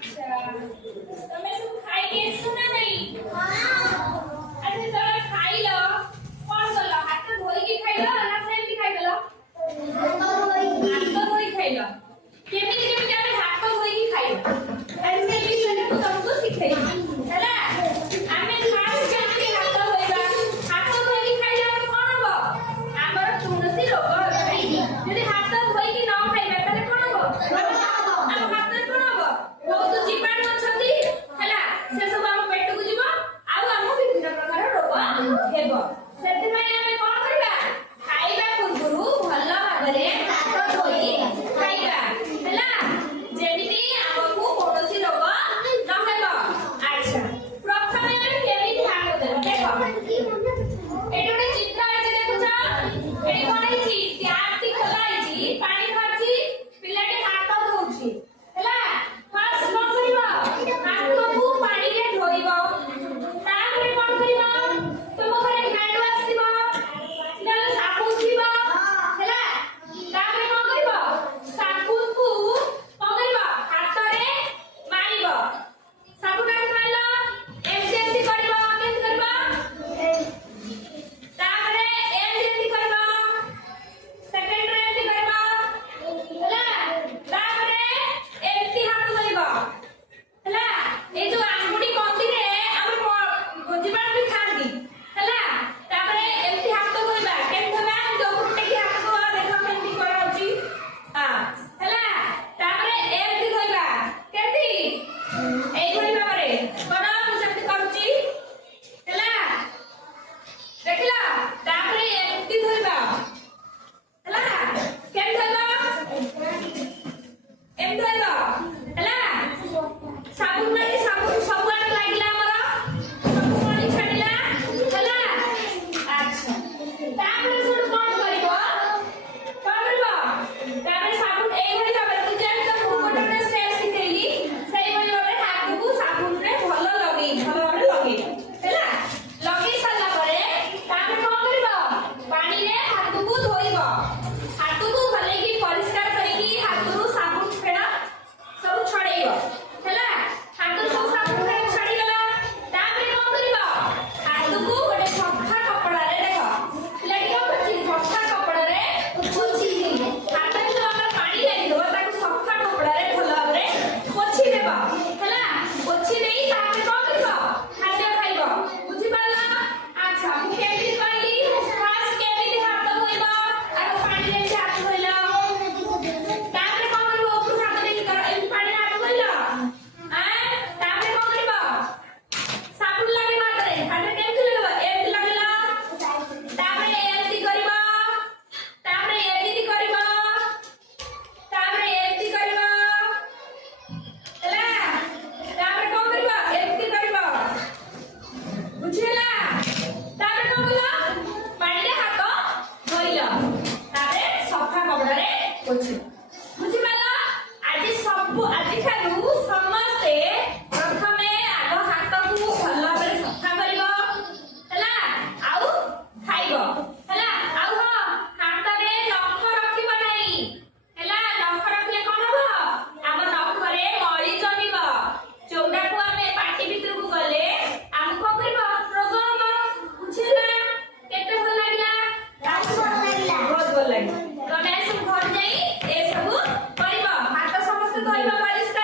તમે શું ખાઈ કે શું ના નહીં આજે તમે ખાઈ લો કોણ બોલો હાથ તો ધોઈ કે ખાઈ લો ના સેમ ખાઈ લો હાથ તો ધોઈ ખાઈ લો કેମିତି કેମିତି ଆମେ ହାତ ଧୋଇକି ଖାଇବା ଆଜି ସେ ବିଷୟରେ ମୁଁ ତମକୁ ଶିଖେଇବି ହେଲା ଆମେ ଖାସ୍ କେମିତି ହାତ ଧୋଇବା ହାତ ଧୋଇକି ଖାଇଲେ ଆମର କଣ ହବ ଆମର କୌଣସି ରୋଗ ହେବ ନାହିଁ ଯଦି ହାତ ଧୋଇକି ନ ଖାଇବା ତାହେଲେ କଣ ହବ ଆମ ହାତରେ କଣ ହବ ବହୁତ ଜୀବାଣୁ ଅଛନ୍ତି ହେଲା ସେ ସବୁ ଆମ ପେଟକୁ ଯିବ ଆଉ ଆମ ବିଭିନ୍ନ ପ୍ରକାର ରୋଗ ହେବ ସେଥିପାଇଁ ଆମେ କଣ କରିବା ଖାଇବା ପୂର୍ବରୁ ଭଲ ଭାବରେ ହାତ ଧୋଇ ଖାଇବା ହେଲା ଯେମିତି ଆମକୁ କୌଣସି ରୋଗ ନ ହେବ ଆଚ୍ଛା ପ୍ରଥମେ ଆମେ କେମିତି ହାତ ଧୋଇବା ଦେଖ ଏଠି ଗୋଟେ ଚିତ୍ର ଅଛି ଦେଖୁଛ ଏଠି କଣ ହେଇଛି ଟ୍ୟାପଟି ଖୋଲା ହେଇଛି ପାଣି ବାହାରୁଛି ପିଲାଟି ହାତ ଧୋଉଛି ହେଲା ଫାର୍ଷ୍ଟ କଣ କରିବ ହାତକୁ ପାଣିରେ ଧୋଇବ ତାପରେ କଣ କରିବ ତୁମ ଘରେ ହ୍ୟାଣ୍ଡ ୱାଶ ଥିବ ନହେଲେ ସାବୁନ ଥିବ ହେଲା ତାପରେ କଣ କରିବ ସାବୁନକୁ କଣ କରିବ ହାତରେ ମାରିବ ସାବୁନକୁ ମାରିଲ ଏମିତି ଏମିତି କରିବ କେମିତି କରିବ ତାପରେ ଏମିତି କରିବ ସେକେଣ୍ଡ ରେ ଏମିତି କରିବ ହେଲା ତାପରେ ଏମିତି ହାତ ଧରିବ ହେଲା ଏ ଯୋଉ ଆଙ୍ଗୁଠି କନ୍ଦିରେ ଆମେ ଜୀବାଣୁ ବି ଖାଆନ୍ତି ହେଲା ତାପରେ ଏମିତି ହାତ ଧୋଇବା କେମିତି ଧୋଇବା ଯୋଉ ଟେକି ହାତ ଧୋଇବା ଦେଖ କେମିତି କରାହଉଛି ହେଲା ତାପରେ ଏମିତି ଧୋଇବା କେମିତି ଏଇଭଳି ଭାବରେ କର ମୁଁ ସେମିତି କରୁଛି ହେଲା ଦେଖିଲ ତାପରେ ଏମିତି ଧୋଇବା ହେଲା କେମିତି ଧୋଇବା ଏମିତି ଧୋଇବା ହେଲା ସାବୁନ ମାରି ସାବୁନ ସବୁଆଡେ ଲାଗିଲା ଆମର ସବୁ ପାଣି ଛାଡିଲା ହେଲା ଆଚ୍ଛା ତାପରେ ଶୁଣ କଣ କରିବ ତାପରେ ସାବୁନ ଏଇଭଳି ଭାବରେ ମୁଁ ଯେମିତି ତମକୁ ଗୋଟେ ଗୋଟେ ଷ୍ଟେପ୍ ଶିଖେଇଲି ସେଇଭଳି ଭାବରେ ହାତକୁ ସାବୁନରେ ଭଲ ଭାବରେ ଲଗେଇବ ହେଲା ଲଗେଇ ସାରିଲା ପରେ ତାପରେ କଣ କରିବ ପାଣିରେ ହାତକୁ ଧୋଇବ ହାତକୁ ଭଲକି ପରିଷ୍କାର କରିକି ହାତରୁ ସାବୁନ ଫେଣ ସବୁ ଛଡେଇବ ହେଲା ହାତରୁ ସବୁ ସାବୁନ ଫେଣ ଛାଡିଗଲା ତାପରେ କଣ କରିବ ହାତକୁ ଗୋଟେ ସଫା କପଡାରେ ଦେଖ ପିଲାଟି କଣ କରୁଛି ସଫା କପଡାରେ ପୋଛି ହାତରେ ଯୋଉ ଆମର ପାଣି ଲାଗିଥିବ ତାକୁ ସଫା କପଡାରେ ଭଲ ଭାବରେ ପୋଛି ଦେବ ହେଲା ପୋଛି ଦେଇ ତାପରେ କଣ କରିବ ଖାଦ୍ୟ ଖାଇବ ବୁଝିପାରିଲ ଆଚ୍ଛା ମୁଁ କେମିତି କହିଲି ଫାର୍ଷ୍ଟ କେମିତି ହାତ ଧୋଇବ ଆଗ ପାଣିରେ ଏମିତି ହାତ ଧୋଇଲ ତାପରେ କଣ କରିବ ଉପରୁ ହାତ ଦେଇକି କର ଏମିତି ପାଣିରେ ହାତ ଧୋଇଲ ତାପରେ କଣ କରିବ ସାବୁନ ଲଗେଇବ ହାତରେ କେମିତି ଲଗେଇବ ଏମିତି ଲଗେଇଲ ତାପରେ ଏମିତି କରିବ ତାପରେ ଏମିତି କରିବ ତାପରେ ଏମିତି କରିବ ହେଲା ତାପରେ କଣ କରିବ ଏମିତି କରିବ ବୁଝିହେଲା ତାପରେ କଣ କଲ ପାଣିରେ ହାତ ଧୋଇଲ ତାପରେ ସଫା କପଡାରେ ପୋଛିଲ ବୁଝିପାରିଲ ଆଜିଠାରୁ ସମସ୍ତେ ପ୍ରଥମେ ଆଗ ହାତକୁ ଭଲ ଭାବରେ ସଫା କରିବ ହେଲା ଆଉ ଖାଇବ ହେଲା ଆଉ ହାତରେ ନଖ ରଖିବ ନାହିଁ ହେଲା ନଖ ରଖିଲେ କଣ ହବ ଆମ ନଖରେ ମଳି ଜମିବ ଯୋଉଟାକୁ ଆମେ ପାଟି ଭିତରକୁ ଗଲେ ଆମକୁ କଣ କରିବ ରୋଗ ହବ ବୁଝିଲା କେତେ ଭଲ ଲାଗିଲା ବହୁତ ଭଲ ଲାଗିଲା ତମେ ସବୁ ଘର ଯାଇ ଏସବୁ କରିବ ହାତ ସମସ୍ତେ ଧୋଇବ ପରିଷ୍କାର